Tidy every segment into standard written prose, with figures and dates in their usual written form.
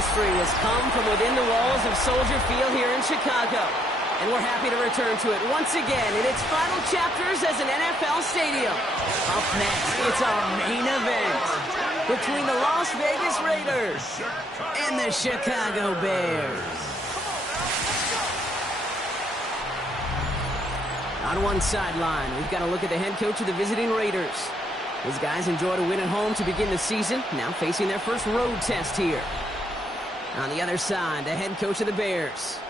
history has come from within the walls of Soldier Field here in Chicago. And we're happy to return to it once again in its final chapters as an NFL stadium. Up next, it's our main event between the Las Vegas Raiders and the Chicago Bears. On one sideline, we've got a look at the head coach of the visiting Raiders. His guys enjoyed a win at home to begin the season, now facing their first road test here. On the other side, the head coach of the Bears.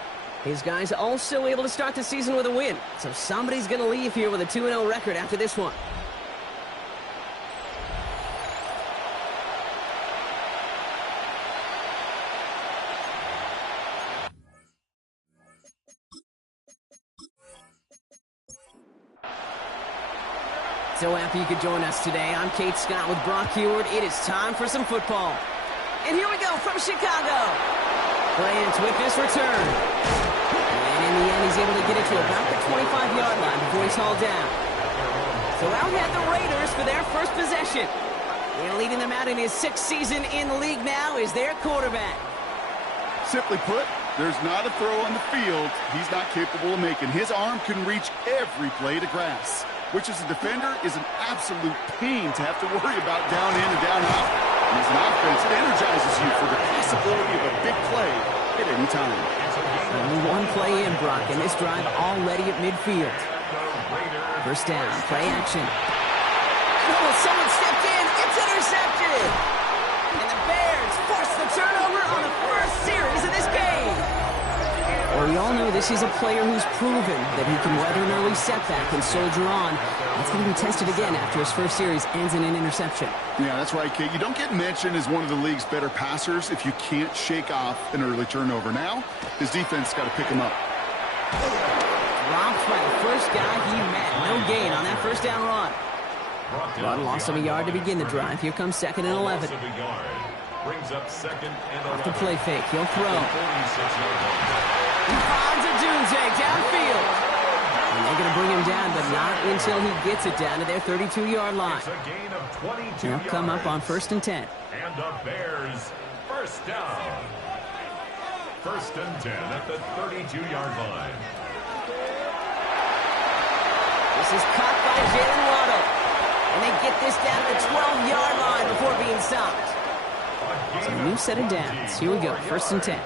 His guys also able to start the season with a win, so somebody's going to leave here with a 2-0 record after this one. So happy you could join us today. I'm Kate Scott with Brock Heward. It is time for some football. And here we go from Chicago. Bryant with this return. And in the end, he's able to get it to about the 25-yard line before he's hauled down. So out had the Raiders for their first possession. And leading them out in his 6th season in the league now is their quarterback. Simply put, there's not a throw on the field he's not capable of making. His arm can reach every blade of grass, which as a defender is an absolute pain to have to worry about down in and down out. And as an offense, it energizes you for the possibility of a big play at any time. Only one play in, Brock, and this drive already at midfield. First down, play action. Oh, someone stepped in. It's intercepted. And the Bears force the turnover on the first series of this game. Well, we all know this is a player who's proven that he can weather an early setback and soldier on. That's going to be tested again after his first series ends in an interception. Yeah, that's right, Kate. You don't get mentioned as one of the league's better passers if you can't shake off an early turnover. Now, his defense got to pick him up. Dropped by the first guy he met. No gain on that first down run. Run loss of a yard to begin the drive. Here comes 2nd and 11. Brings up 2nd and 11. Off the play fake. He'll throw. He finds a Dunze downfield. And they're going to bring him down, but not until he gets it down to their 32-yard line. He'll come up on 1st and 10. And the Bears, first down. 1st and 10 at the 32-yard line. This is caught by Jalen Waddle. And they get this down to the 12-yard line before being stopped. So a new set of downs. Here we go, 1st and 10.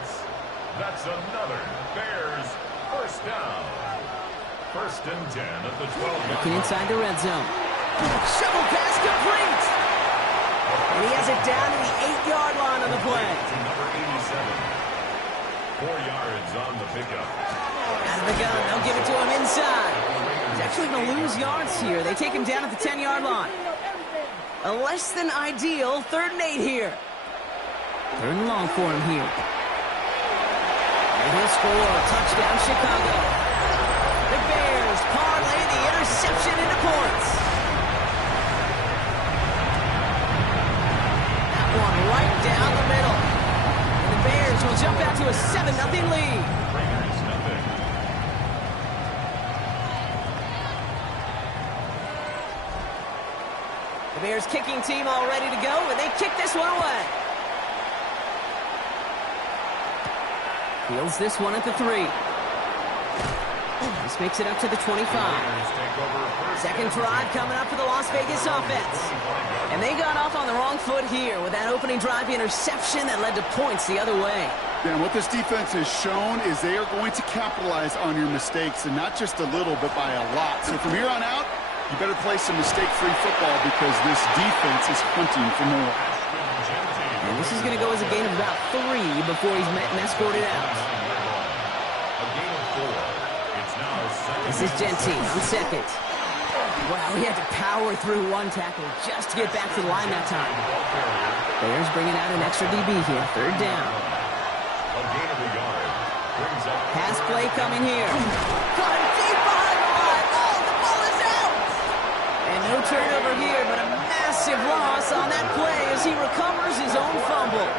That's another Bears first down. 1st and 10 at the 12-yard line. Looking inside the red zone. Shovel pass complete. And he has it down to the 8-yard line on the play. To number 87. 4 yards on the pickup. Out of the gun. They'll give it to him inside. He's actually going to lose yards here. They take him down at the 10-yard line. A less than ideal 3rd and 8 here. 3rd and long for him here. And he'll score. Touchdown, Chicago. The Bears parlay the interception into points. That one right down the middle. And the Bears will jump out to a 7-0 lead. Raiders nothing. The Bears kicking team all ready to go, and they kick this one away. Fields this one at the 3. This makes it up to the 25. Second drive coming up for the Las Vegas offense. And they got off on the wrong foot here with that opening drive interception that led to points the other way. Yeah, and what this defense has shown is they are going to capitalize on your mistakes, and not just a little, but by a lot. So from here on out, you better play some mistake-free football because this defense is hunting for more. And this is going to go as a gain of about 3 before he's met and escorted out. A gain of 4. It's now 2nd. This is Gentine on 2nd. Wow, he had to power through one tackle just to get back to the line that time. Bears bringing out an extra DB here. 3rd down. A gain of a yard. Brings up Pass play coming here. Got him deep behind the line. Oh, the ball is out. And no turnover here, but a massive loss on that play as he recovers his own fumble.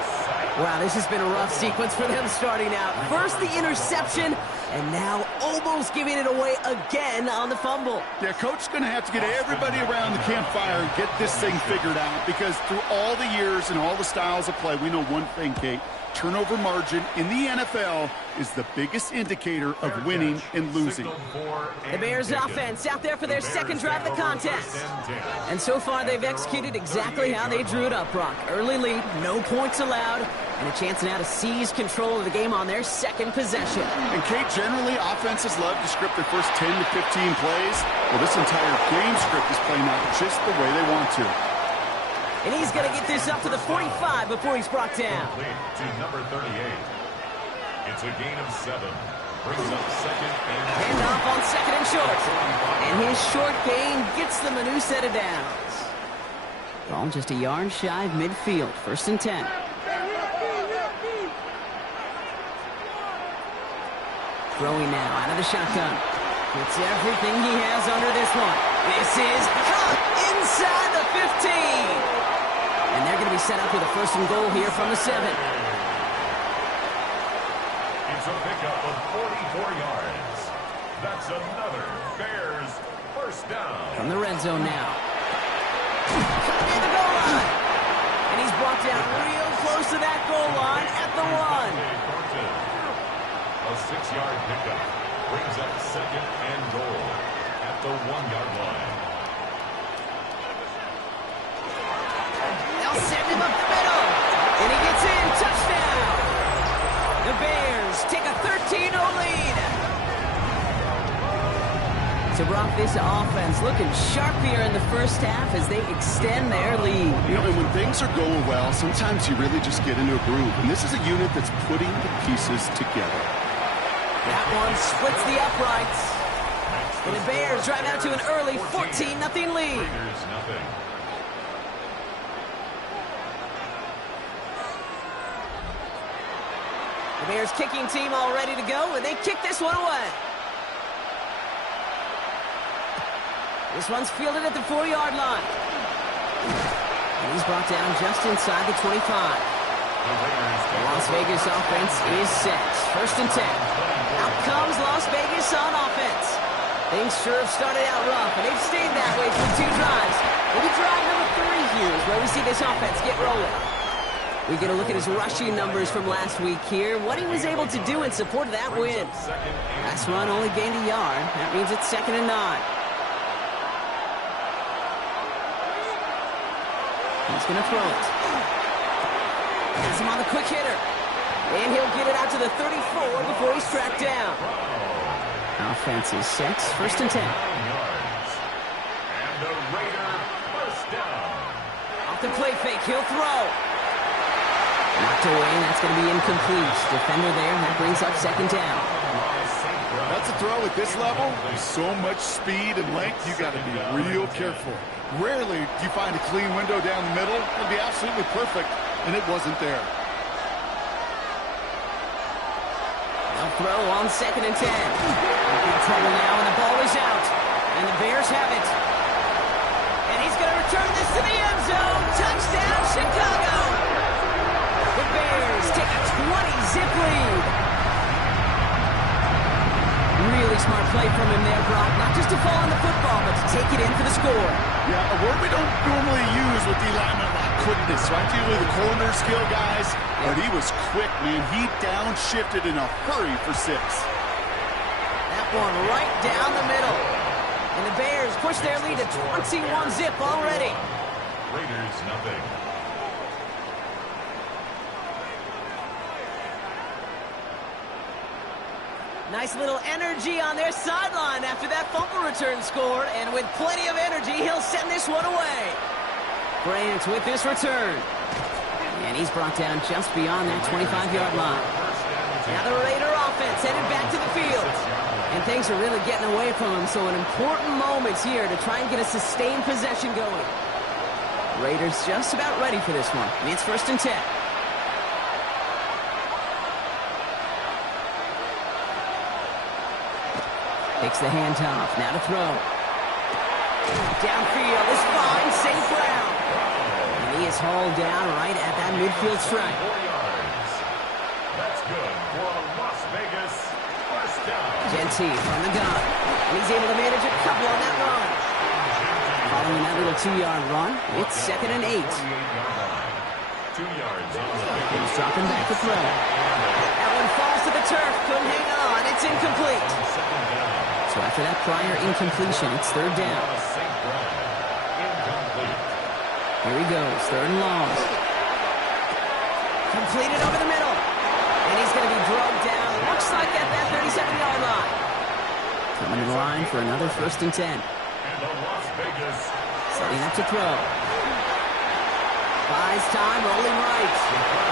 Wow, this has been a rough sequence for them starting out. First the interception, and now almost giving it away again on the fumble. Yeah, Coach is going to have to get everybody around the campfire and get this thing figured out because through all the years and all the styles of play, we know one thing, Kate. turnover margin in the NFL is the biggest indicator of winning and losing. The Bears offense out there for their second drive of the contest. And so far, they've executed exactly how they drew it up, Brock. Early lead, no points allowed, and a chance now to seize control of the game on their second possession. And, Kate, generally, offenses love to script their first 10 to 15 plays. Well, this entire game script is playing out just the way they want to. And he's going to get this up to the 45 before he's brought down. To number 38. It's a gain of 7. Brings up second and handoff on second and short. And his short gain gets them a new set of downs. Ball just a yard shy of midfield. First and 10. Throwing now out of the shotgun. Puts everything he has under this one. This is caught inside the 15. And they're going to be set up with a first and goal here from the 7. It's a pickup of 44 yards. That's another Bears first down. From the red zone now. In the goal line. And he's brought down real close to that goal line at the 1. A 6-yard pickup. Brings up second and goal at the 1-yard line. Send him up the middle. And he gets in. Touchdown. The Bears take a 13-0 lead. So, Brock, this offense looking sharp here in the first half as they extend their lead. You know, and when things are going well, sometimes you really just get into a groove. And this is a unit that's putting the pieces together. That one splits the uprights. And the Bears drive out to an early 14-0 lead. Raiders nothing. The Bears kicking team all ready to go, and they kick this one away. This one's fielded at the 4-yard line. And he's brought down just inside the 25. The Las Vegas offense is set. First and 10. Out comes Las Vegas on offense. Things sure have started out rough, and they've stayed that way for 2 drives. Maybe drive number 3 here is where we see this offense get rolling. We get a look at his rushing numbers from last week here. What he was able to do in support of that win. Last run only gained a yard. That means it's 2nd and 9. He's going to throw it. Has him on the quick hitter. And he'll get it out to the 34 before he's tracked down. Offense is set. First and 10. And the Raider first down. Off the play fake, he'll throw. Knocked away, and that's going to be incomplete. Defender there, and that brings up 2nd down. That's a throw at this level. There's so much speed and length, you got to be real careful. Rarely do you find a clean window down the middle. It'd be absolutely perfect, and it wasn't there. They'll throw on 2nd and 10. In trouble now, and the ball is out. And the Bears have it. And he's going to return this to the end zone. Touchdown, Chicago! The Bears take a 20-zip lead. Really smart play from him there, Brock. Not just to fall on the football, but to take it in for the score. Yeah, a word we don't normally use with D linemen, like quickness, right? Usually the corner skill guys, but he was quick, man. He downshifted in a hurry for 6. That one right down the middle. And the Bears push their lead to 21-zip already. Raiders nothing. Nice little energy on their sideline after that fumble return scored. And with plenty of energy, he'll send this one away. Bryant with this return. And he's brought down just beyond that 25-yard line. Now the Raider offense headed back to the field. And things are really getting away from him, so an important moment here to try and get a sustained possession going. Raiders just about ready for this one. And it's 1st and 10. Takes the handoff. Now to throw. Downfield is fine. Safe ground. And he is hauled down right at that midfield strike. 4 yards. That's good for a Las Vegas first down. Genty from the gun. And he's able to manage a couple on that run. Following that little 2-yard run, it's 2nd and 8. yards on the pick. He's dropping back to throw. That one falls to the turf. Couldn't hang on. It's incomplete. Second down. So after that prior incompletion, it's third down. St. Brown. Incomplete. Here he goes, third and long. Completed over the middle. And he's going to be drugged down. Looks like at that 37-yard line. Coming in line for another 1st and 10. And the Las Vegas. Setting up to throw. Buys time, rolling right.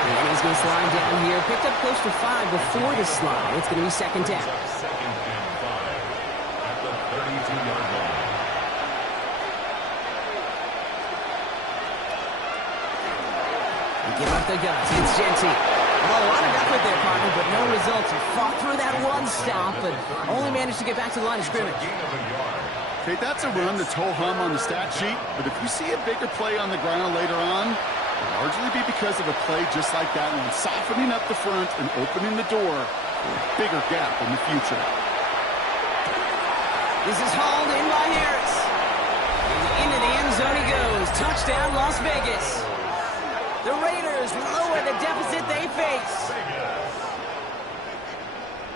And he's going to slide down here. Picked up close to 5 before the slide. It's going to be second down. Second and 5 at the 32-yard line. They give up the guns. It's Genty. Well, a lot of effort there, partner, but no results. He fought through that one stop, but only managed to get back to the line of scrimmage. Gain of a yard. Okay, that's a run that's ho-hum on the stat sheet, but if you see a bigger play on the ground later on, it'll largely be because of a play just like that one, softening up the front and opening the door for a bigger gap in the future. This is hauled in by Harris. And into the end zone he goes. Touchdown, Las Vegas. The Raiders lower the deficit they face.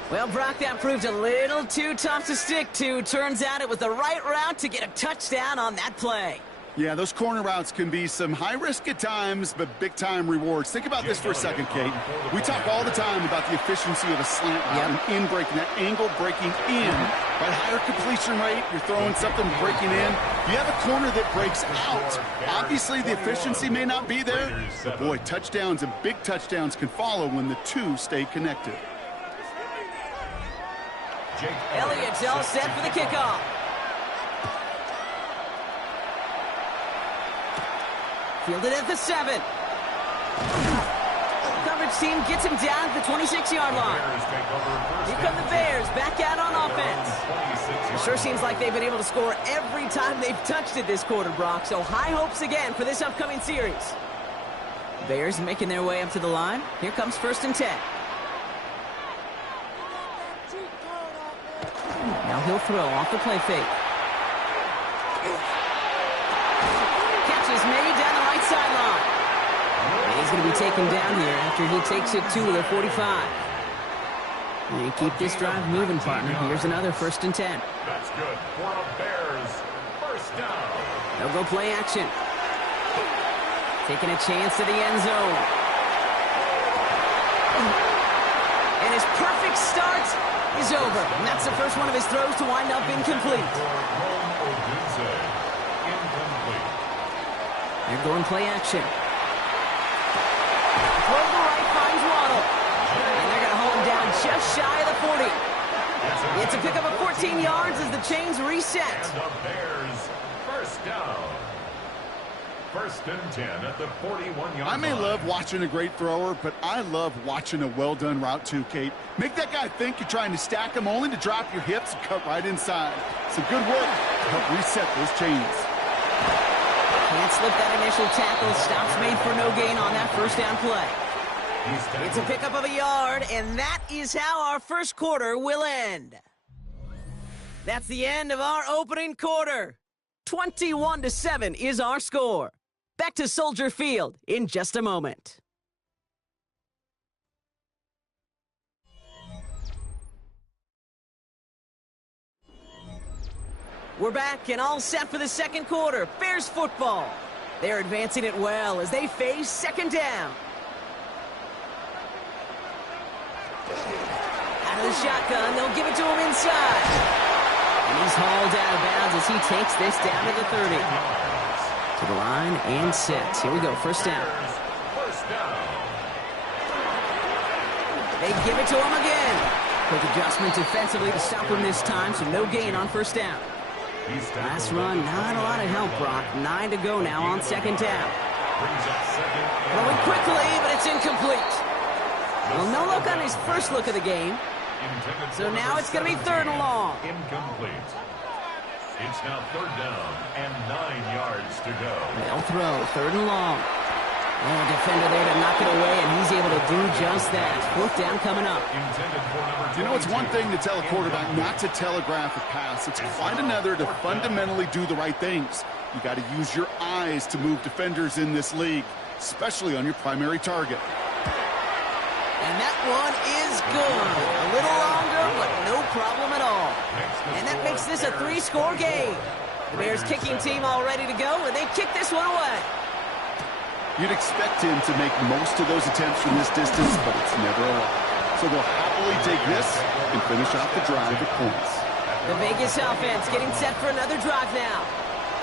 Well, Brock, that proved a little too tough to stick to. Turns out it was the right route to get a touchdown on that play. Yeah, those corner routes can be some high risk at times, but big-time rewards. Think about this for a second, Kate. We talk all the time about the efficiency of a slant route and in breaking, that angle breaking in. By higher completion rate, you're throwing something breaking in. You have a corner that breaks out. Obviously, the efficiency may not be there, but boy, touchdowns and big touchdowns can follow when the two stay connected. Elliott's all set for the kickoff. Fielded at the 7. Coverage team gets him down at the 26-yard line. Here come the Bears back out on offense. It sure seems like they've been able to score every time they've touched it this quarter, Brock. So high hopes again for this upcoming series. Bears making their way up to the line. Here comes 1st and 10. Now he'll throw off the play fake. Catch is made down the right sideline. And he's going to be taken down here after he takes it to the 45. And keep this drive moving, partner. Here's another 1st and 10. That's good for the Bears. First down. They'll go play action. Taking a chance to the end zone. And his perfect start is over. And that's the first one of his throws to wind up incomplete. They're going play action. Throw to the right, finds Waddle. And they're going to hold him down just shy of the 40. It's a pickup of 14 yards as the chains reset. And the Bears, first down. 1st and 10 at the 41-yard line. I may love watching a great thrower, but I love watching a well-done route too, Kate. Make that guy think you're trying to stack him only to drop your hips and cut right inside. Some good work to help reset those chains. Can't slip that initial tackle. Stops made for no gain on that first down play. It's a pickup of a yard, and that is how our first quarter will end. That's the end of our opening quarter. 21-7 is our score. Back to Soldier Field in just a moment. We're back and all set for the second quarter. Bears football. They're advancing it well as they face second down. Out of the shotgun, they'll give it to him inside. And he's hauled out of bounds as he takes this down to the 30. To the line and set. Here we go, first down. They give it to him again. Quick adjustment defensively to stop him this time, so no gain on first down. Last run, not a lot of help, Brock. 9 to go now on second down. Throwing quickly, but it's incomplete. Well, no look on his first look of the game. So now it's going to be 3rd and long. Incomplete. It's now 3rd down and 9 yards to go. They'll throw 3rd and long. Oh, defender there to knock it away, and he's able to do just that. 4th down coming up. You know, it's one thing to tell a quarterback not to telegraph a pass. It's quite another to fundamentally do the right things. You got to use your eyes to move defenders in this league. especially on your primary target. And that one is good. A little longer, but no problem at all. And that makes this a 3-score game. The Bears kicking team all ready to go, and they kick this one away. You'd expect him to make most of those attempts from this distance, but it's never a lot. So they'll happily take this and finish off the drive with points. The Vegas offense getting set for another drive now.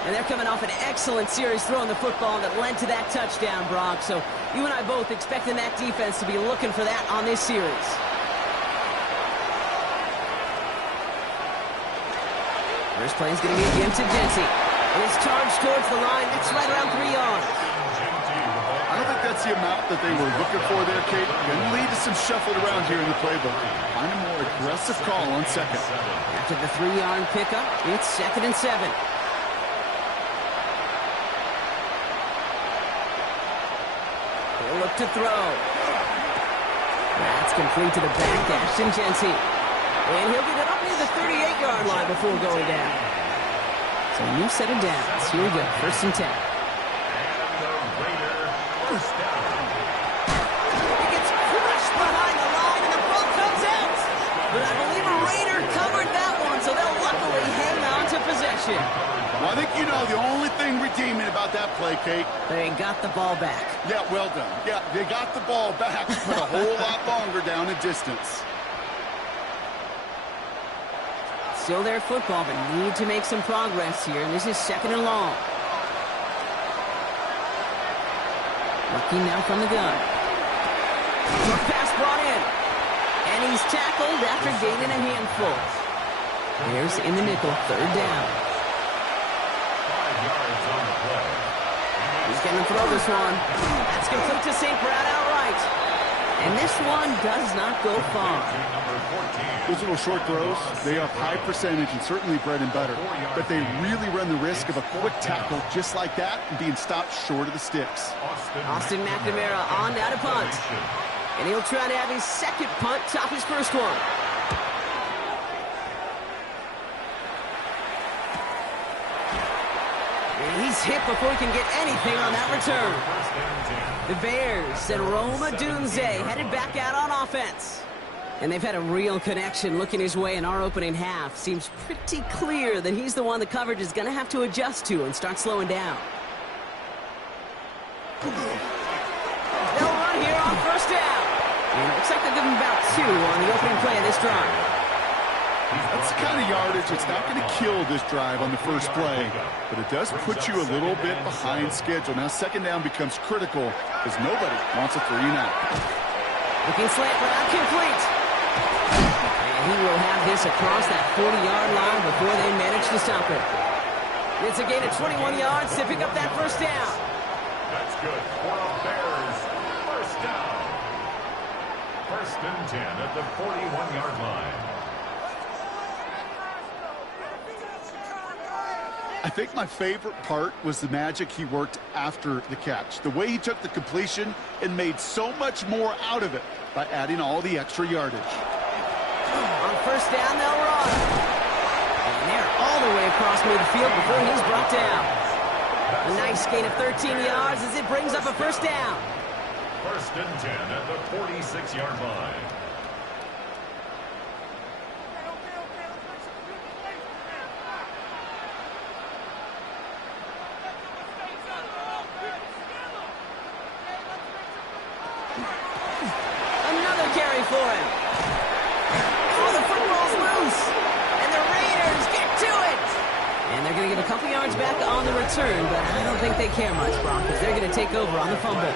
And they're coming off an excellent series throwing the football that led to that touchdown, Brock. So you and I both expecting that defense to be looking for that on this series. First play is going to be again to Jency. And it's charged towards the line. It's right around 3 yards. I don't think that's the amount that they were looking for there, Kate. Going to lead to some shuffled around here in the playbook. Find a more aggressive call on second. After the 3-yard pickup, it's 2nd and 7. He'll look to throw. That's complete to the back dash in Jency. And he'll get it up near the 38-yard line before going down. So a new set of downs. Here we go, 1st and 10. He gets crushed behind the line, and the ball comes out. But I believe a Raider covered that one, so they'll luckily hang on to possession. Well, I think you know the only thing redeeming about that play, Kate. They got the ball back. Yeah, well done. Yeah, they got the ball back, but a whole lot longer down in distance. Still their football, but need to make some progress here, and this is 2nd and long. Looking now from the gun. Short pass brought in. And he's tackled after gaining a handful. Bears in the nickel, 3rd down. 5 yards on the play. He's going to throw this one. That's complete to St. Brown outright. And this one does not go far. Those little short throws, they are high percentage and certainly bread and butter. But they really run the risk of a quick tackle just like that and being stopped short of the sticks. Austin McNamara on now to punt. And he'll try to have his 2nd punt top his 1st one. And he's hit before he can get anything on that return. The Bears and Rome Odunze headed back out on offense. And they've had a real connection looking his way in our opening half. Seems pretty clear that he's the one the coverage is going to have to adjust to and start slowing down. They'll run here on 1st down. And it looks like they'll give him about 2 on the opening play of this drive. That's the kind of yardage that's not going to kill this drive on the first play, but it does put you a little bit behind schedule. Now 2nd down becomes critical because nobody wants a 3-and-out. Looking slant route complete. And he will have this across that 40-yard line before they manage to stop it. It's a gain of 21 yards to pick up that 1st down. That's good for the Bears. 1st down. 1st and 10 at the 41-yard line. I think my favorite part was the magic he worked after the catch. The way he took the completion and made so much more out of it by adding all the extra yardage. On 1st down, they'll run. And they're all the way across midfield before he's brought down. A nice gain of 13 yards as it brings up a 1st down. 1st and 10 at the 46-yard line. Another carry for him. Oh, the football's loose. And the Raiders get to it. And they're going to give a couple yards back on the return, but I don't think they care much, Brock, because they're going to take over on the fumble.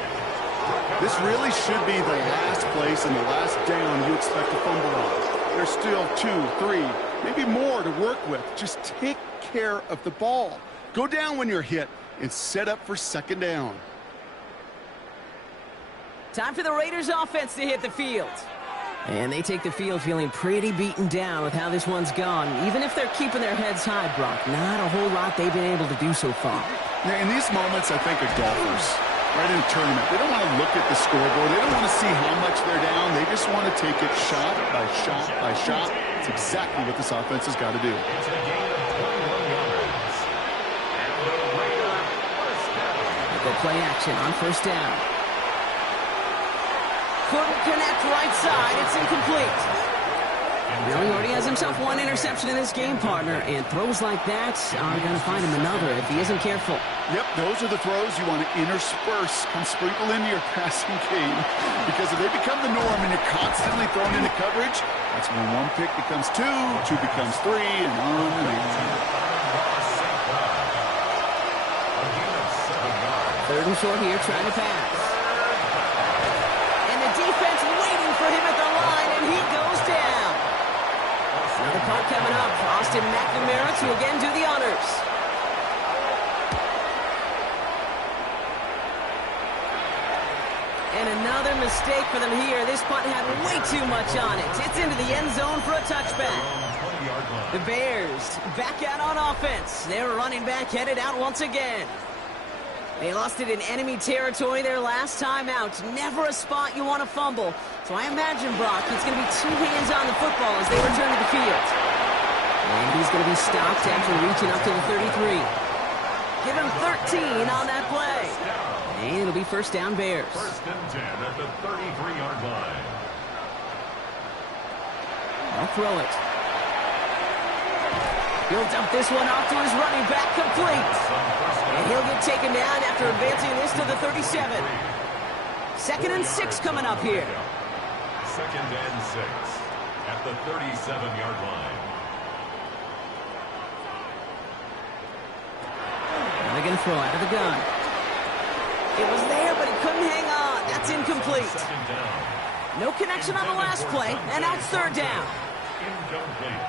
This really should be the last place and the last down you expect to fumble on. There's still 2, 3, maybe more to work with. Just take care of the ball. Go down when you're hit and set up for 2nd down. Time for the Raiders offense to hit the field. And they take the field feeling pretty beaten down with how this one's gone. Even if they're keeping their heads high, Brock, not a whole lot they've been able to do so far. Yeah, in these moments, I think of golfers. Right in a tournament, they don't want to look at the scoreboard. They don't want to see how much they're down. They just want to take it shot by shot by shot. It's exactly what this offense has got to do. It's a gain of 21 yards. And the Raiders 1st down. Go play action on first down. Couldn't connect right side. It's incomplete. Well, he already has himself one interception in this game, partner, and throws like that are going to find him another if he isn't careful. Yep, those are the throws you want to intersperse and sprinkle into your passing game, because if they become the norm and you're constantly thrown into coverage, that's when one pick becomes two, two becomes three, and on and on. Third and short here, trying to pass. And the defense waiting for him at the line, and he goes down. Another punt coming up. Austin McNamara to again do the honors. And another mistake for them here. This punt had way too much on it. It's into the end zone for a touchback. The Bears back out on offense. Their running back headed out once again. They lost it in enemy territory their last time out. Never a spot you want to fumble. So I imagine, Brock, it's going to be two hands on the football as they return to the field. And he's going to be stopped after reaching up to the 33. Give him 13 on that play. And it'll be first down Bears. First and 10 at the 33-yard line. I'll throw it. He'll dump this one off to his running back, complete. And he'll get taken down after advancing this to the 37. Second and 6 coming up here. Second and 6 at the 37-yard line. Now they're going to throw out of the gun. It was there, but he couldn't hang on. That's incomplete. No connection on the last play, and now it's third down. Incomplete.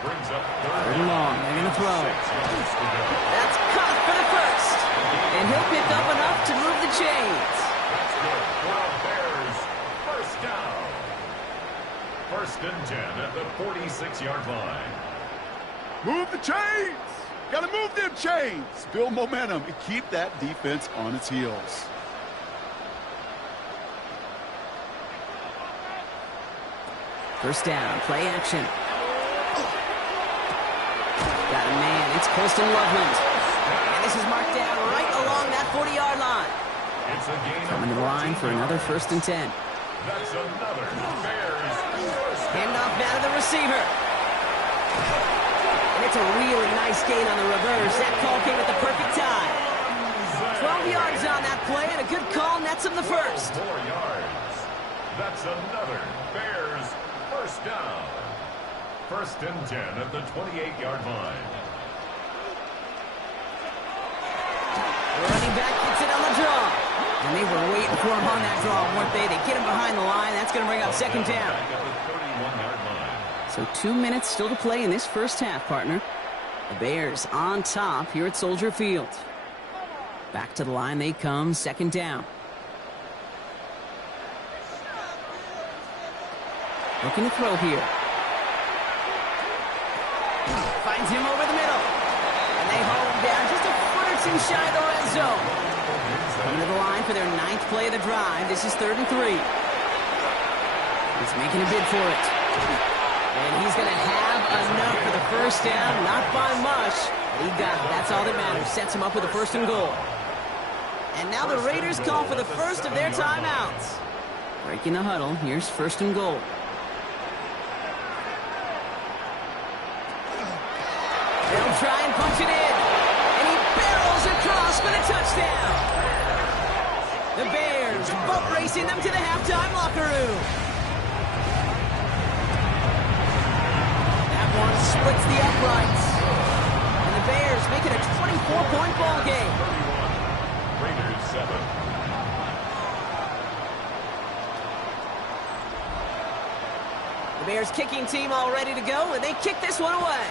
Brings up Third and long. They're going to throw. That's caught for the first. And he'll pick up enough to move the chains. That's good for the Bears. First down. First and 10 at the 46-yard line. Move the chains! Got to move them chains! Build momentum and keep that defense on its heels. First down. Play action. Got a man. It's Colston Loveland. And this is marked down right along that 40-yard line. It's a gain Coming to the line for another first and 10. That's another Bears first down. Handoff now to the receiver. And it's a really nice gain on the reverse. That call came at the perfect time. 12 yards on that play, and a good call nets him the first. 4 yards. That's another Bears first down. First and 10 at the 28-yard line. Running back gets it on the draw. And they were waiting for him on that draw, weren't they? They get him behind the line. That's going to bring up second down. Back at the 31-yard line. So 2 minutes still to play in this first half, partner. The Bears on top here at Soldier Field. Back to the line they come, second down. Looking to throw here. Finds him over the middle. And they hold him down just a foot or two shy of the red zone. Coming to the line for their 9th play of the drive. This is 3rd and 3. He's making a bid for it. And he's going to have enough for the first down. Not by much. He got it. That's all that matters. Sets him up with a 1st and goal. And now the Raiders call for the first of their timeouts. Breaking the huddle. Here's 1st and goal. They'll try and punch it in. And he barrels across for the touchdown. The Bears boat racing them to the halftime locker room. That one splits the uprights. And the Bears make it a 24-point ball game. 31. Raiders 7. The Bears kicking team all ready to go, and they kick this one away.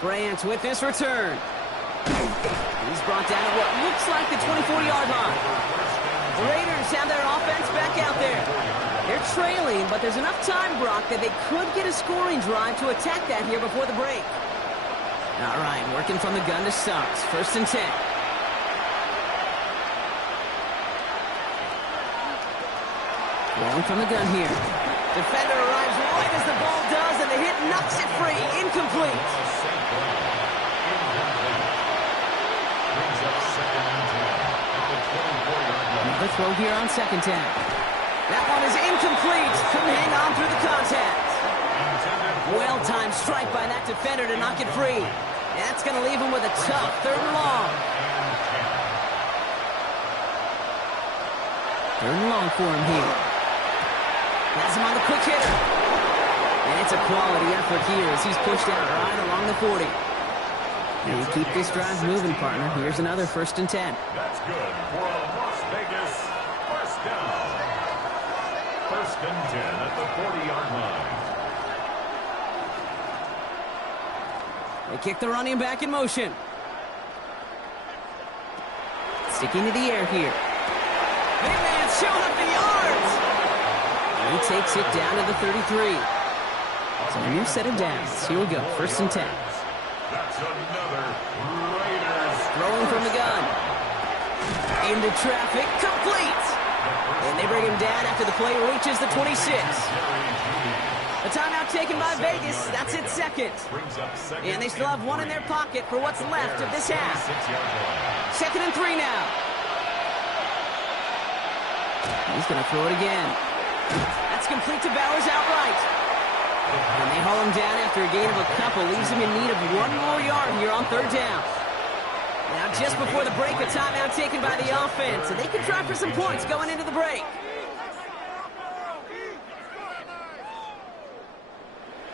Bryant with this return. He's brought down at what looks like the 24-yard line. The Raiders have their offense back out there. They're trailing, but there's enough time, Brock, that they could get a scoring drive to attack that here before the break. All right, working from the gun to start. 1st and 10. Rolling from the gun here. Defender arrives right as the ball does, and the hit knocks it free. Incomplete. Another throw here on second down. That one is incomplete. Couldn't hang on through the contact. Well-timed strike by that defender to knock it free. That's going to leave him with a tough 3rd and long. 3rd and long for him here. Has him on the quick hitter. And it's a quality effort here as he's pushed out right along the 40. And you keep this drive moving, partner. Here's another 1st and 10. That's good for a Las Vegas first down. 1st and 10 at the 40-yard line. They kick the running back in motion. Sticking to the air here. Big man showing up the yards. And he takes it down to the 33. So a new set of downs. Here we go. 1st and 10. That's another Raiders. Throwing from the gun. Into traffic. Complete. And they bring him down after the play reaches the 26. A timeout taken by Vegas. That's its 2nd. And they still have one in their pocket for what's left of this half. 2nd and 3 now. He's going to throw it again. That's complete to Bowers outright. And they haul him down after a gain of a couple. Leaves him in need of one more yard here on 3rd down. Now just before the break, a timeout taken by the offense. And they can try for some points going into the break.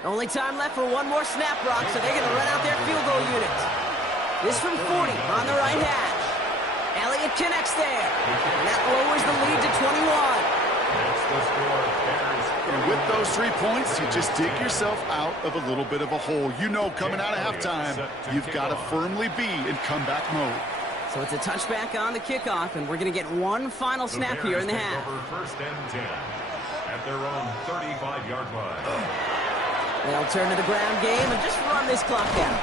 Only time left for one more snap, Brock, so they're going to run out their field goal unit. This from 40 on the right hash. Elliott connects there. And that lowers the lead to 21. And with those 3 points, you just dig yourself out of a little bit of a hole. You know coming out of halftime, you've got to firmly be in comeback mode. So it's a touchback on the kickoff, and we're going to get one final snap here in the half. 1st and 10 at their own 35-yard line. They'll turn to the ground game and just run this clock out.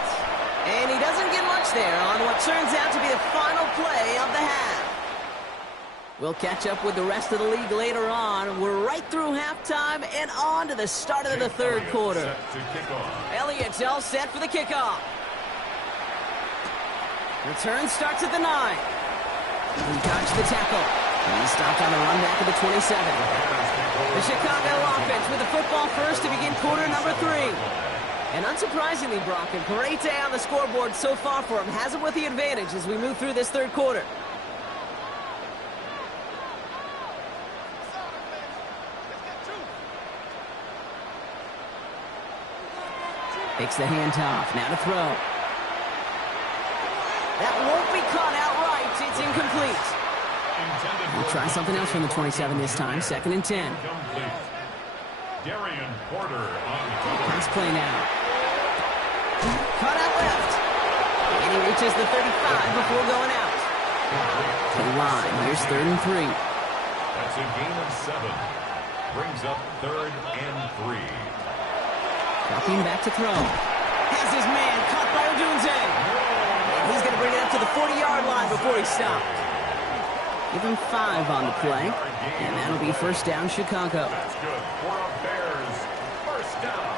And he doesn't get much there on what turns out to be the final play of the half. We'll catch up with the rest of the league later on. We're right through halftime and on to the start of the 3rd quarter. Elliott's all set for the kickoff. Return starts at the 9. He dodged the tackle. And he stopped on the run back of the 27. The Chicago offense with the football first to begin quarter number 3. And unsurprisingly, Brock, a great day on the scoreboard so far for him. Has him with the advantage as we move through this 3rd quarter. Takes the handoff. Now to throw. That won't be caught outright. It's incomplete. We'll try something else from the 27 this time. 2nd and 10. Darian Porter on Pass play now. Caught out left. And he reaches the 35 before going out. To the line. Here's 3rd and 3. That's a gain of 7. Brings up 3rd and 3. Dropping back to throw. Has his man caught by Odunze. And he's going to bring it up to the 40-yard line before he stopped. Give him 5 on the play. And that'll be 1st down, Chicago. That's good for a Bears first down.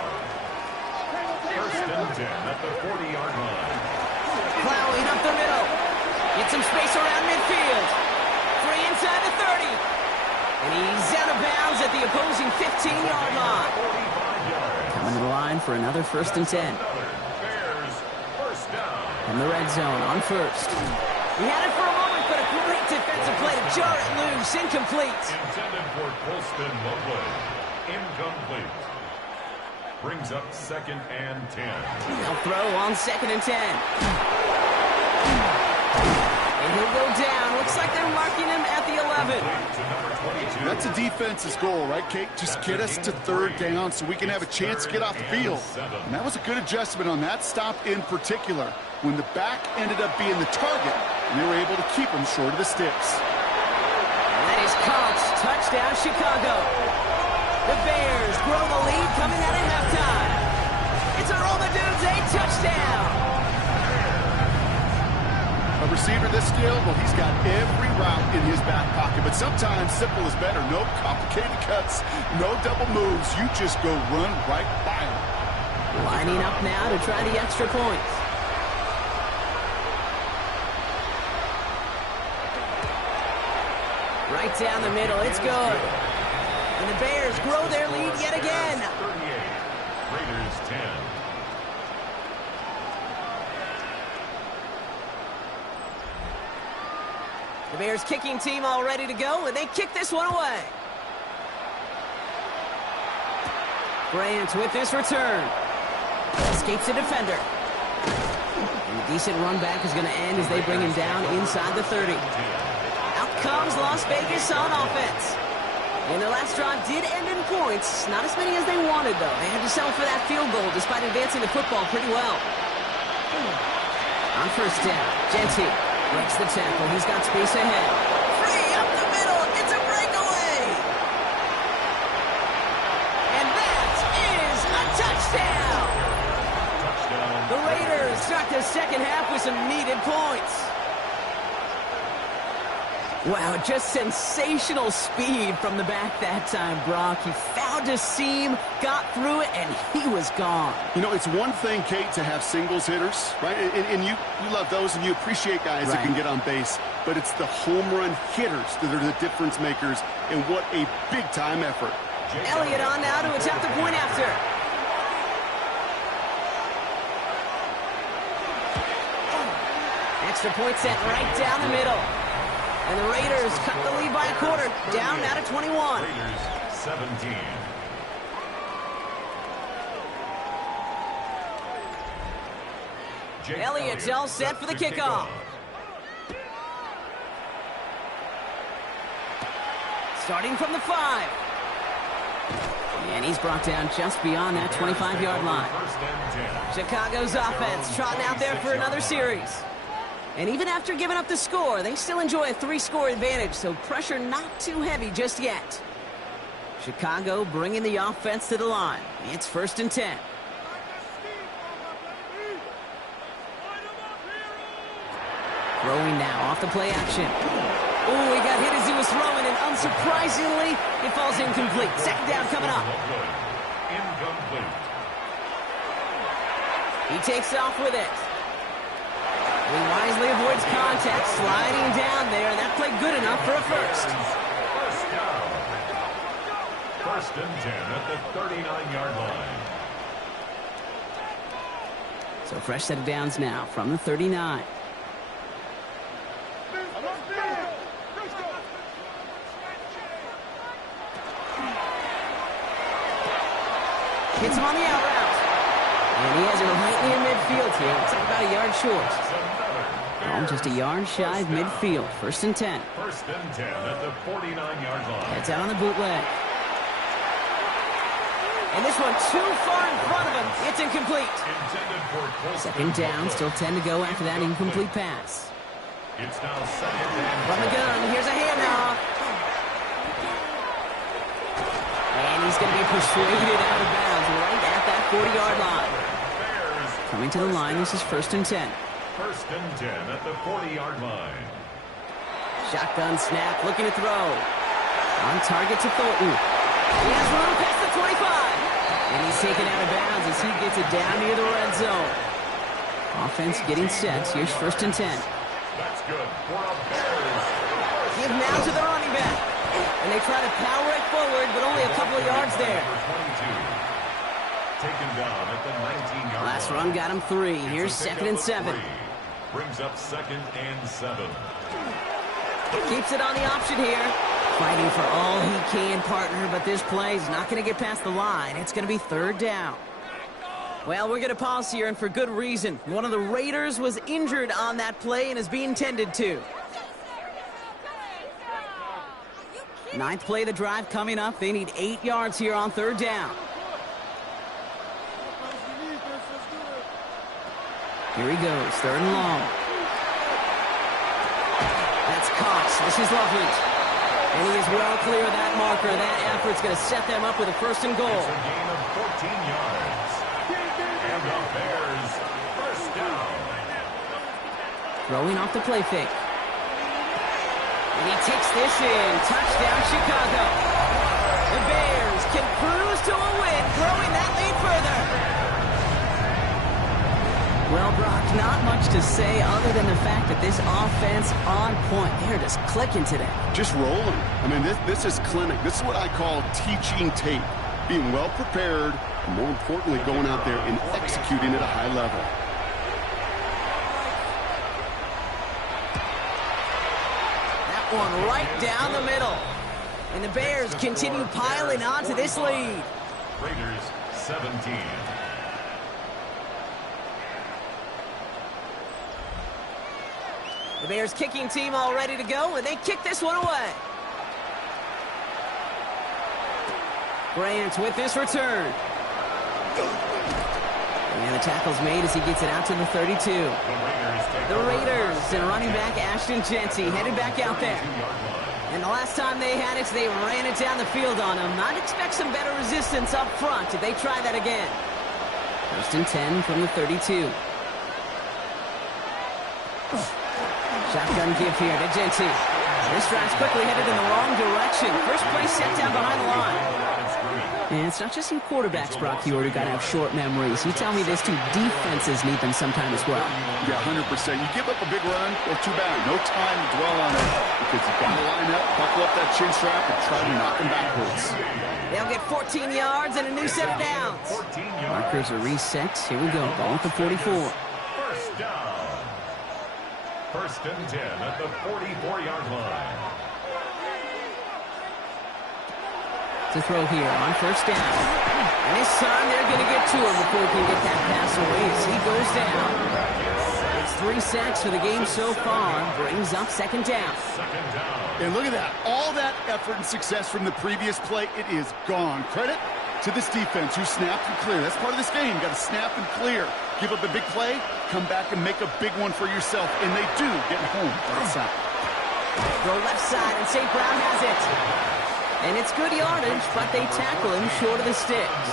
1st and 10 at the 40-yard line. Plowing up the middle. Get some space around midfield. Free inside the 30. And he's out of bounds at the opposing 15-yard line. Coming to the line for another 1st and 10. Bears first down. From the red zone on 1st. He had it for a moment, but a great defensive play to jar it loose. Incomplete. Intended for Colston Loveland. Incomplete. Brings up 2nd and 10. They'll throw on 2nd and 10. And he'll go down. Looks like they're marking him at the 11. That's a defense's goal, right, Kate? Just get us to 3rd down so we can have a chance to get off the field. And that was a good adjustment on that stop in particular. When the back ended up being the target, we were able to keep him short of the sticks. That is caught. Touchdown, Chicago. The Bears grow the lead coming out of halftime. It's a roll the dudes, a touchdown. A receiver this skilled, well, he's got every route in his back pocket. But sometimes simple is better. No complicated cuts, no double moves. You just go run right by him. Lining up now to try the extra points. Right down the middle. It's good. And the Bears grow their lead yet again. 38. Raiders 10. The Bears kicking team all ready to go, and they kick this one away. Grant with this return. Escapes a defender. And a decent run back is going to end as they bring him down inside the 30. Out comes Las Vegas on offense. And their last drive did end in points. Not as many as they wanted, though. They had to settle for that field goal despite advancing the football pretty well. On first down, Genty breaks the tackle. He's got space ahead. Free up the middle. It's a breakaway. And that is a touchdown. The Raiders start the second half with some needed points. Wow, just sensational speed from the back that time, Brock. He found a seam, got through it, and he was gone. You know, it's one thing, Kate, to have singles hitters, right? And you love those, and you appreciate guys that can get on base. But it's the home run hitters that are the difference makers, and what a big-time effort. Elliott on now to attempt the point after. Extra point set right down the middle. And the Raiders cut the lead by a quarter, down now to 21. Raiders 17. Elliott's all set for the kickoff. Starting from the 5. And he's brought down just beyond that 25-yard line. Chicago's offense trotting out there for another series. And even after giving up the score, they still enjoy a 3-score advantage, so pressure not too heavy just yet. Chicago bringing the offense to the line. It's 1st and 10. Throwing now off the play action. Oh, he got hit as he was throwing, and unsurprisingly, it falls incomplete. Second down coming up. Incomplete. He takes off with it. He wisely avoids contact, sliding down there, and that played good enough for a first. First down. 1st and 10 at the 39-yard line. So fresh set of downs now from the 39. Hits him on the out route. And he has it right near midfield here. It's about a yard short. Oh, just a yard shy of midfield. 1st and 10. 1st and 10 at the 49-yard line. Heads out on the bootleg. And this one too far in front of him. It's incomplete. Intended for close. Second down, still 10 to go after that incomplete pass. It's now 2nd and From the gun, here's a handoff. And he's going to be persuaded out of bounds right at that 40-yard line. Bears. Coming to the line, this is 1st and 10. 1st and 10 at the 40-yard line. Shotgun snap, looking to throw. On target to Thornton. He has room past the 25. And he's taken out of bounds as he gets it down near the red zone. Offense getting set. Here's 1st and 10. That's good for the Bears. Give now to the running back. And they try to power it forward, but only a couple of yards there. Taken down at the 19-yard line. Last run got him 3. Here's It's a 2nd and pickup of 7. 3. Brings up 2nd and 7. Keeps it on the option here. Fighting for all he can, partner, but this play is not going to get past the line. It's going to be 3rd down. Well, we're going to pause here, and for good reason. One of the Raiders was injured on that play and is being tended to. 9th play of the drive coming up. They need 8 yards here on 3rd down. Here he goes, 3rd and long. That's Cox. This is Loveland. And he is well clear of that marker. That effort's going to set them up with a 1st and goal. It's a gain of 14 yards. And the Bears, 1st down. Throwing off the play fake. And he takes this in. Touchdown, Chicago. The Bears can cruise to a win, growing that lead further. Well, Brock, not much to to say other than the fact that this offense on point. They're just clicking today. Just rolling. I mean, this is clinic. This is what I call teaching tape. Being well prepared, and more importantly, going out there and executing at a high level. That one right down the middle. And the Bears continue piling on to this lead. Raiders 17. The Bears kicking team all ready to go, and they kick this one away. Grant with this return. And the tackle's made as he gets it out to the 32. The Raiders and running back Ashton Jeanty headed back out there. And the last time they had it, they ran it down the field on him. I'd expect some better resistance up front if they try that again. 1st and 10 from the 32. Shotgun give here to Jeanty. This drive's quickly headed in the wrong direction. First play set down behind the line. And it's not just you quarterbacks, Brock Huard, who got to have short memories. You tell me this too, defenses need them sometime as well. Yeah, 100%. You give up a big run, or too bad. No time to dwell on it because you've got to line up, buckle up that chin strap, and try to knock them backwards. They'll get 14 yards and a new set of downs. Markers are reset. Here we go. Ball at the 44. First down. 1st and 10 at the 44-yard line. To throw here on 1st down. And this time they're going to get to him before he can get that pass away as he goes down. It's 3 sacks for the game so far. Brings up 2nd down. And look at that. All that effort and success from the previous play, it is gone. Credit to this defense who snapped and clear. That's part of this game. You got to snap and clear. Give up a big play, come back and make a big one for yourself. And they do get home right side. Throw left side, and St. Brown has it. And it's good yardage, but they tackle him short of the sticks.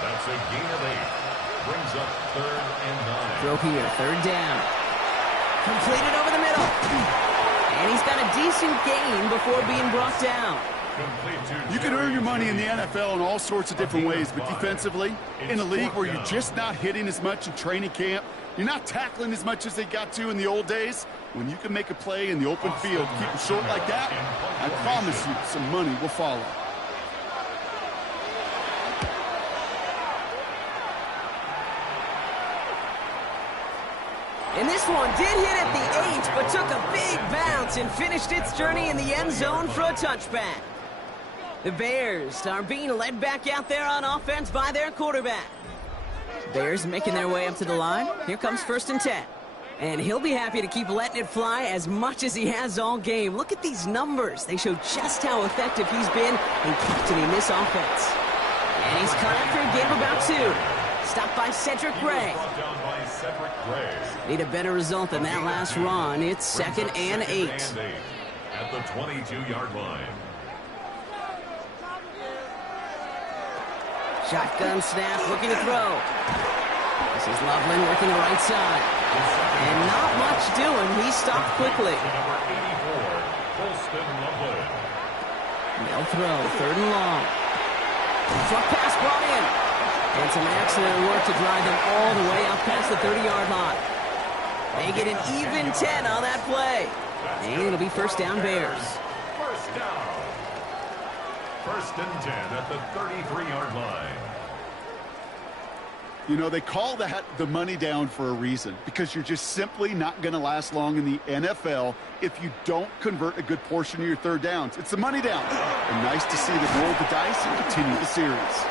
That's a gain of 8. Brings up 3rd and 9. Throw here, 3rd down. Completed over the middle. And he's got a decent gain before being brought down. You can earn your money in the NFL in all sorts of different ways, but defensively, in a league where you're just not hitting as much in training camp, you're not tackling as much as they got to in the old days, when you can make a play in the open field, keep it short like that, I promise you some money will follow. And this one did hit at the 8, but took a big bounce and finished its journey in the end zone for a touchback. The Bears are being led back out there on offense by their quarterback. Bears making their way up to the line. Here comes 1st and 10. And he'll be happy to keep letting it fly as much as he has all game. Look at these numbers. They show just how effective he's been in captaining this offense. And he's cut after a game about 2. Stopped by Cedric Gray. Need a better result than that last run. It's 2nd and 8. At the 22-yard line. Shotgun snap, looking to throw. This is Loveland working the right side. And not much doing. He stopped quickly. Number 84, Colston Loveland. They'll throw, 3rd and long. Truck pass brought in. And some excellent work to drive them all the way up past the 30-yard line. They get an even 10 on that play. And it'll be 1st down Bears. First down. 1st and 10 at the 33-yard line. You know, they call that the money down for a reason, because you're just simply not going to last long in the NFL if you don't convert a good portion of your 3rd downs. It's the money down. And nice to see them roll the dice and continue the series.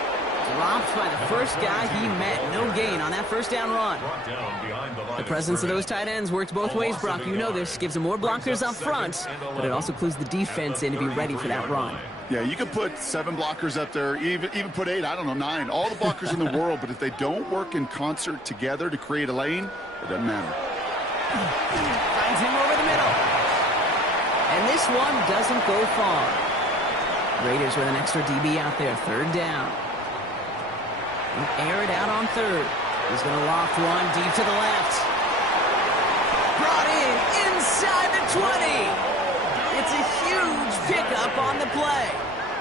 Dropped by the first guy he met. No gain on that 1st down run. The presence of those tight ends works both ways, Brock. You know this. Gives them more blockers up front, but it also clues the defense in to be ready for that run. Yeah, you could put 7 blockers up there, even put 8, I don't know, 9. All the blockers in the world, but if they don't work in concert together to create a lane, it doesn't matter. Finds him over the middle. And this one doesn't go far. Raiders with an extra DB out there, 3rd down. Air it out on 3rd. He's going to loft one deep to the left. Brought in inside the 20. It's a huge pickup on the play.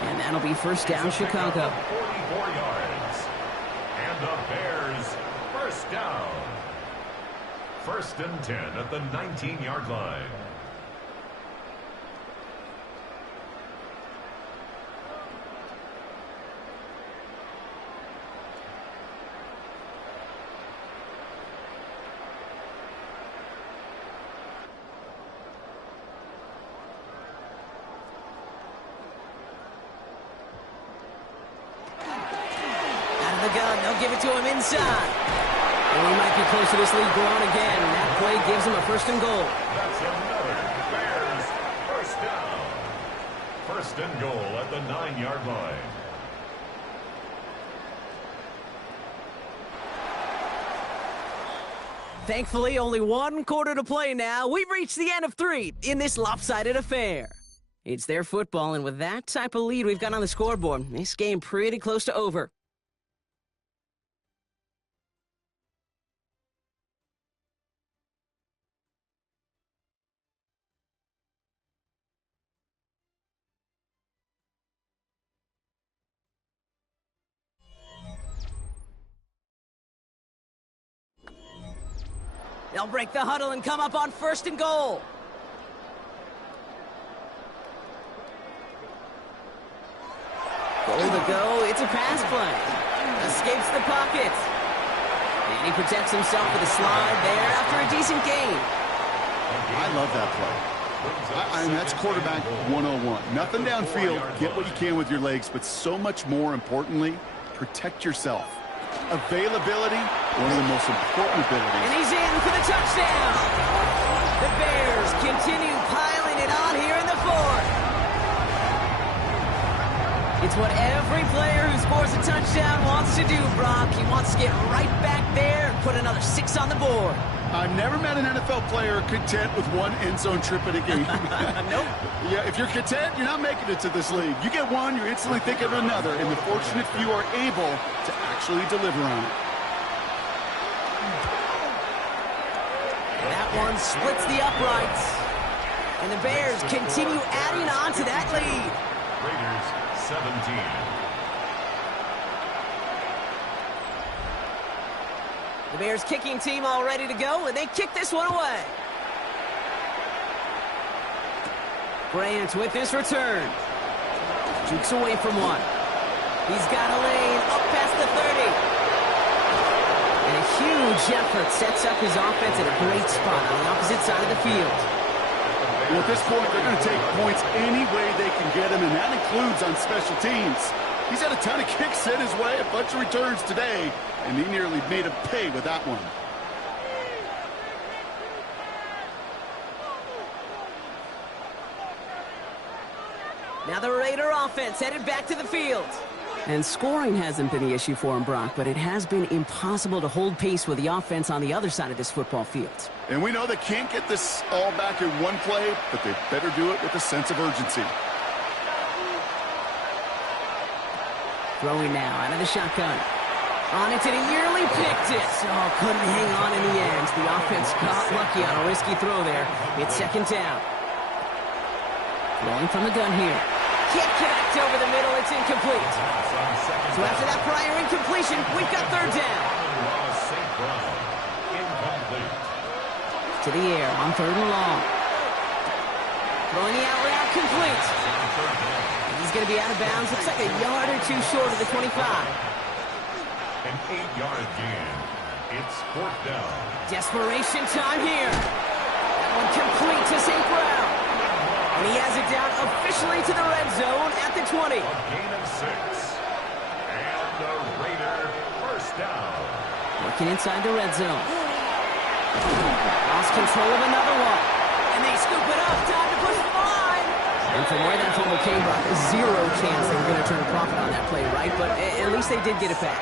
And that'll be 1st down Chicago. 44 yards. And the Bears 1st down. First and 10 at the 19-yard line. Gun. They'll give it to him inside. And we might be close to this lead growing again. And that play gives him a first and goal. That's another Bears first down. First and goal at the 9-yard line. Thankfully, only one quarter to play now. We've reached the end of 3 in this lopsided affair. It's their football, and with that type of lead we've got on the scoreboard, this game pretty close to over. They'll break the huddle and come up on first and goal. Goal to go. It's a pass play. Escapes the pocket. And he protects himself with a slide there after a decent gain. I love that play. I mean, that's quarterback 101. Nothing downfield. Get what you can with your legs, but so much more importantly, protect yourself. Availability, one of the most important abilities. And he's in for the touchdown. The Bears continue piling it on here in the fourth. It's what every player who scores a touchdown wants to do, Brock. He wants to get right back there and put another 6 on the board. I've never met an NFL player content with one end zone trip in a game. Nope. Yeah, if you're content, you're not making it to this league. You get one, you're instantly thinking of another, and the fortunate few are able to actually deliver on it. That one splits the uprights. And the Bears continue adding on to that lead. Raiders 17. The Bears kicking team all ready to go, and they kick this one away. Grant with this return. Jukes away from one. He's got a lane up past the 30. And a huge effort sets up his offense at a great spot on the opposite side of the field. Well, at this point, they're going to take points any way they can get them, and that includes on special teams. He's had a ton of kicks sent his way, a bunch of returns today, and he nearly made him pay with that one. Now the Raider offense headed back to the field. And scoring hasn't been the issue for him, Brock, but it has been impossible to hold pace with the offense on the other side of this football field. And we know they can't get this all back in one play, but they better do it with a sense of urgency. Throwing now out of the shotgun. On it to the yearly picked it. Oh, couldn't hang on in the end. The offense got lucky on a risky throw there. It's second down. Throwing from the gun here. Can't connect over the middle. It's incomplete. So after that prior incompletion, we've got third down. To the air on third and long. Throwing the out route complete. He's going to be out of bounds. Looks like a yard or two short of the 25. An 8-yard gain. It's fourth down. Desperation time here. That one complete to St. Brown. And he has it down officially to the red zone at the 20. A gain of 6. And the Raider first down. Working inside the red zone. Lost control of another one. And they scoop it up. Time to push the line. And from where that fumble came, Brock, zero chance they were going to turn a profit on that play, right? But at least they did get it back.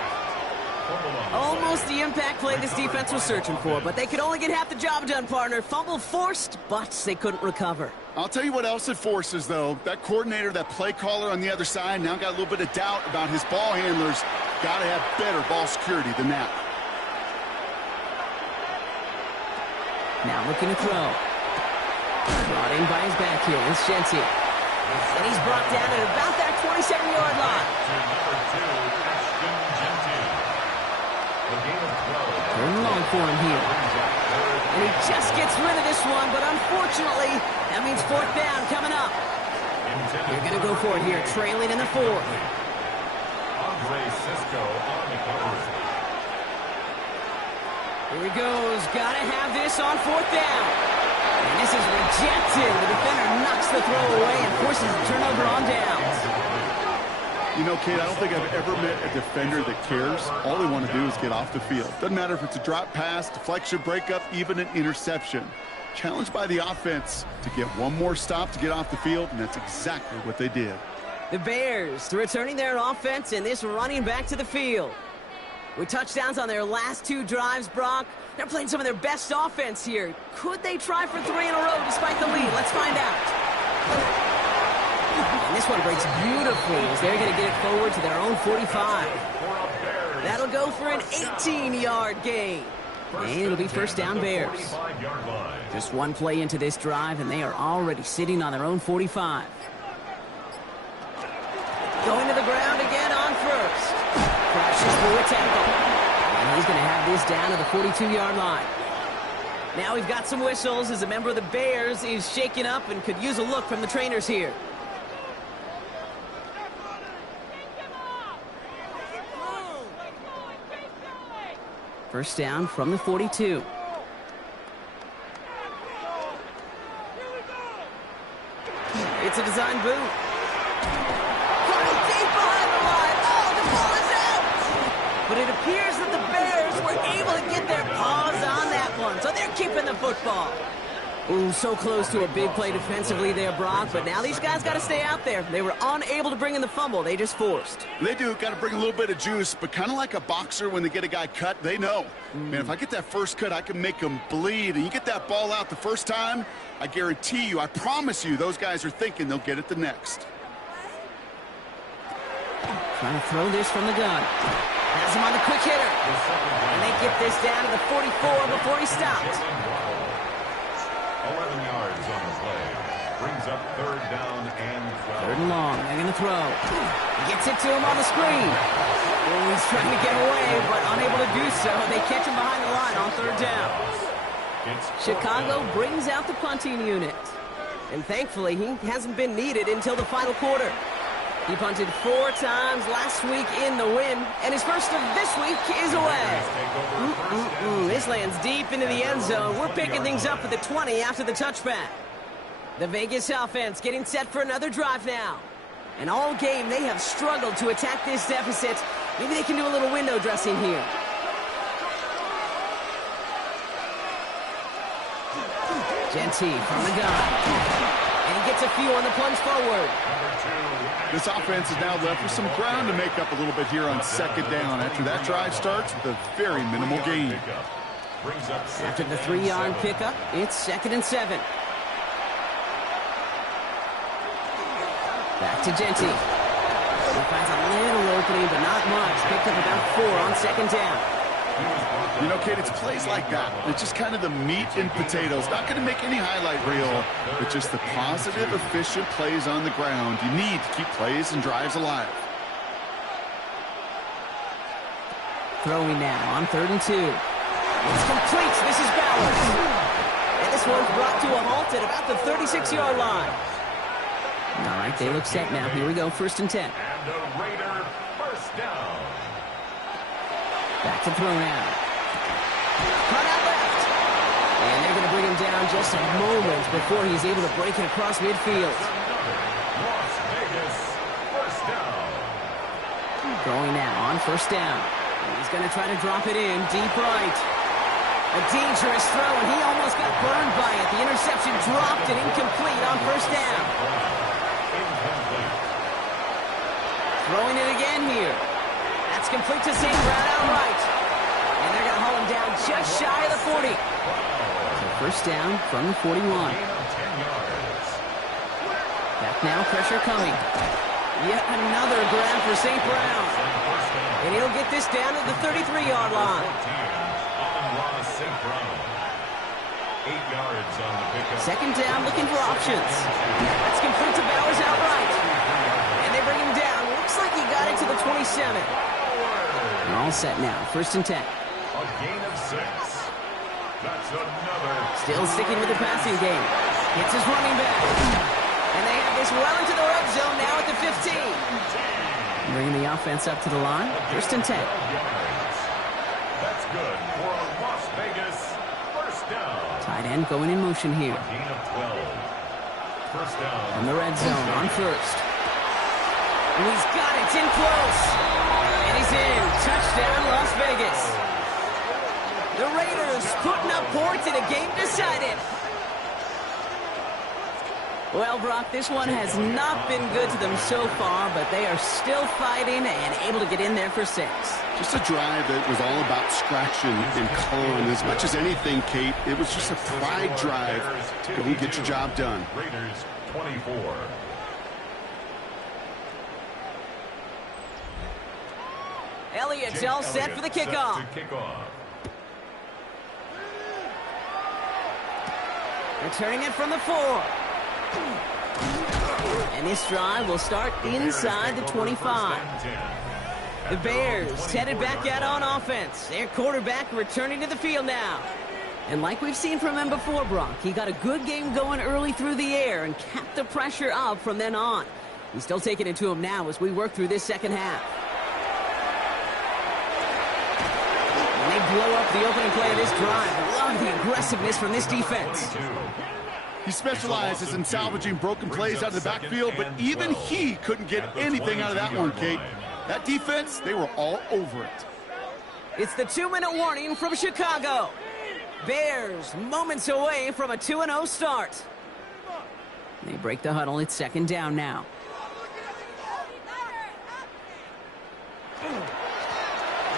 Almost the impact play this defense was searching for, but they could only get half the job done, partner. Fumble forced, but they couldn't recover. I'll tell you what else it forces, though. That coordinator, that play caller on the other side, now got a little bit of doubt about his ball handlers. Got to have better ball security than that. Now looking to throw. Brought in by his back here. It's Shensi. And he's brought down at about that 27-yard line. Third and long for him here. And just gets rid of this one, but unfortunately, that means fourth down coming up. They're going to go for it here, trailing in the fourth. Andre Cisco on the cover. Here he goes. Got to have this on fourth down. And this is rejected. The defender knocks the throw away and forces the turnover on downs. You know, Kate, I don't think I've ever met a defender that cares. All they want to do is get off the field. Doesn't matter if it's a drop pass, deflection, breakup, even an interception. Challenged by the offense to get one more stop to get off the field, and that's exactly what they did. The Bears returning their offense and this running back to the field. With touchdowns on their last two drives, Brock, they're playing some of their best offense here. Could they try for 3 in a row despite the lead? Let's find out. And this one breaks beautifully as they're going to get it forward to their own 45. That'll go for an 18-yard gain. And it'll be first down Bears. Just one play into this drive, and they are already sitting on their own 45. Going to the ground again on first. Crashes through a tackle. And he's going to have this down to the 42-yard line. Now we've got some whistles as a member of the Bears is shaken up and could use a look from the trainers here. First down from the 42. It's a design boot. Going deep behind the line. Oh, the ball is out! But it appears that the Bears were able to get their paws on that one, so they're keeping the football. Ooh, so close to a big play defensively there, Brock, but now these guys got to stay out there. They were unable to bring in the fumble. They just forced. They do. Got to bring a little bit of juice, but kind of like a boxer when they get a guy cut, they know. Man, if I get that first cut, I can make them bleed. And you get that ball out the first time, I guarantee you, I promise you, those guys are thinking they'll get it the next. Trying to throw this from the gun. Has him on the quick hitter. And they get this down to the 44 before he stops. 11 yards on the play. Brings up third down and 12. Third and long. They're going to throw. He gets it to him on the screen. Oh, he's trying to get away, but unable to do so. They catch him behind the line on third down. Chicago brings out the punting unit. And thankfully, he hasn't been needed until the final quarter. He punted 4 times last week in the win, and his first of this week is away. This lands deep into the end zone. We're picking things up at the 20 after the touchback. The Vegas offense getting set for another drive now. And all game, they have struggled to attack this deficit. Maybe they can do a little window dressing here. Genty from the gun. And he gets a few on the plunge forward. This offense is now left with some ground to make up a little bit here on second down after that drive starts with a very minimal gain. After the 3-yard pickup, it's 2nd and 7. Back to Genty. He finds a little opening, but not much. Picked up about 4 on second down. You know, Kate, it's plays like that. It's just kind of the meat and potatoes. Not going to make any highlight reel, but just the positive, efficient plays on the ground. You need to keep plays and drives alive. Throwing now on 3rd and 2. It's complete. This is Bowers. And this one's brought to a halt at about the 36-yard line. All right, they look set now. Here we go, 1st and 10. And the Raider first down. Back to throw now. Cut out left. And they're going to bring him down just a moment before he's able to break it across midfield. Las Vegas first down. Going now on 1st down. He's going to try to drop it in deep right. A dangerous throw, and he almost got burned by it. The interception dropped and incomplete on 1st down. Throwing it again here. That's complete to St. Brown outright. And they're going to haul him down just shy of the 40. So 1st down from the 41. Back now, pressure coming. Yet another grab for St. Brown. And he'll get this down to the 33-yard line. 8 yards on the pickup. 2nd down, looking for options. That's complete to Bowers outright. And they bring him down. Looks like he got it to the 27. And all set now. 1st and 10. A gain of 6. That's another. Still sticking with the passing game. Hits his running back. And they have this well into the red zone now at the 15. Bringing the offense up to the line. First and 10. That's good for a Las Vegas first down. Tight end going in motion here. A gain of 12. First down. From the red zone on first. And he's got it. It's in close. And he's in. Touchdown, Las Vegas. The Raiders putting up points in a game decided. Well, Brock, this one has not been good to them so far, but they are still fighting and able to get in there for 6. Just a drive that was all about scratching and clawing. As much as anything, Kate, it was just a pride drive. Go and get your job done. Raiders 24. Elliott's all set for the kickoff. Returning it from the 4. And this drive will start inside the 25. The Bears headed back out on offense. Their quarterback returning to the field now. And like we've seen from him before, Brock, he got a good game going early through the air and kept the pressure up from then on. He's still taking it to him now as we work through this second half. And they blow up the opening play of this drive. Love the aggressiveness from this defense. He specializes in salvaging broken plays out of the backfield, but even he couldn't get anything out of that one, Kate. That defense, they were all over it. It's the 2-minute warning from Chicago. Bears moments away from a 2-0 start. They break the huddle. It's second down now.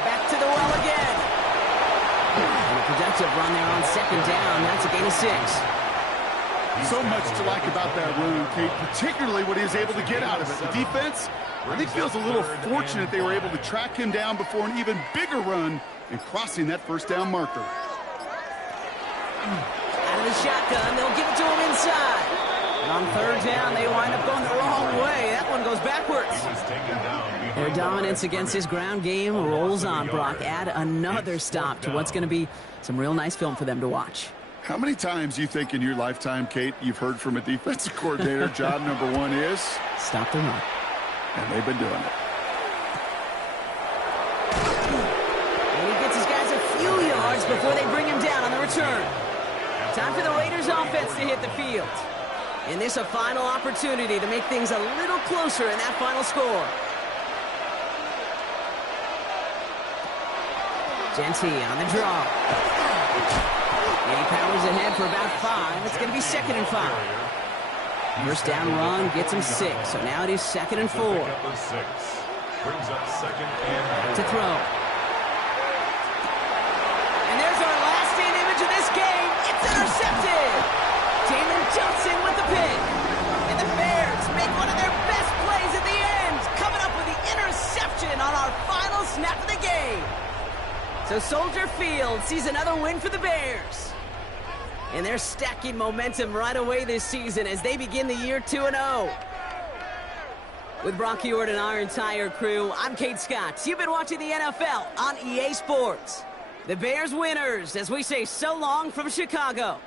Back to the well again. And a productive run there on second down. That's a gain of 6. So much to like about that run, Kate, particularly what he was able to get out of it. The defense, I think, feels a little fortunate they were able to track him down before an even bigger run and crossing that first down marker. Out of the shotgun, they'll give it to him inside. And on third down, they wind up going the wrong way. That one goes backwards. Their dominance against his ground game rolls on, Brock. Add another stop to what's going to be some real nice film for them to watch. How many times do you think in your lifetime, Kate, you've heard from a defensive coordinator, job number 1 is? Stop the run. And they've been doing it. And he gets his guys a few yards before they bring him down on the return. Time for the Raiders offense to hit the field. And this a final opportunity to make things a little closer in that final score. Genty on the draw. And he powers ahead for about 5. It's going to be 2nd and 5. First down run gets him 6. So now it is 2nd and 4. Brings up 2nd and 4. To throw. And there's our lasting image of this game. It's intercepted. Jalen Johnson with the pick. And the Bears make one of their best plays at the end, coming up with the interception on our final snap of the game. So Soldier Field sees another win for the Bears. And they're stacking momentum right away this season as they begin the year 2-0. With Brock Huard and our entire crew, I'm Kate Scott. You've been watching the NFL on EA Sports. The Bears winners as we say so long from Chicago.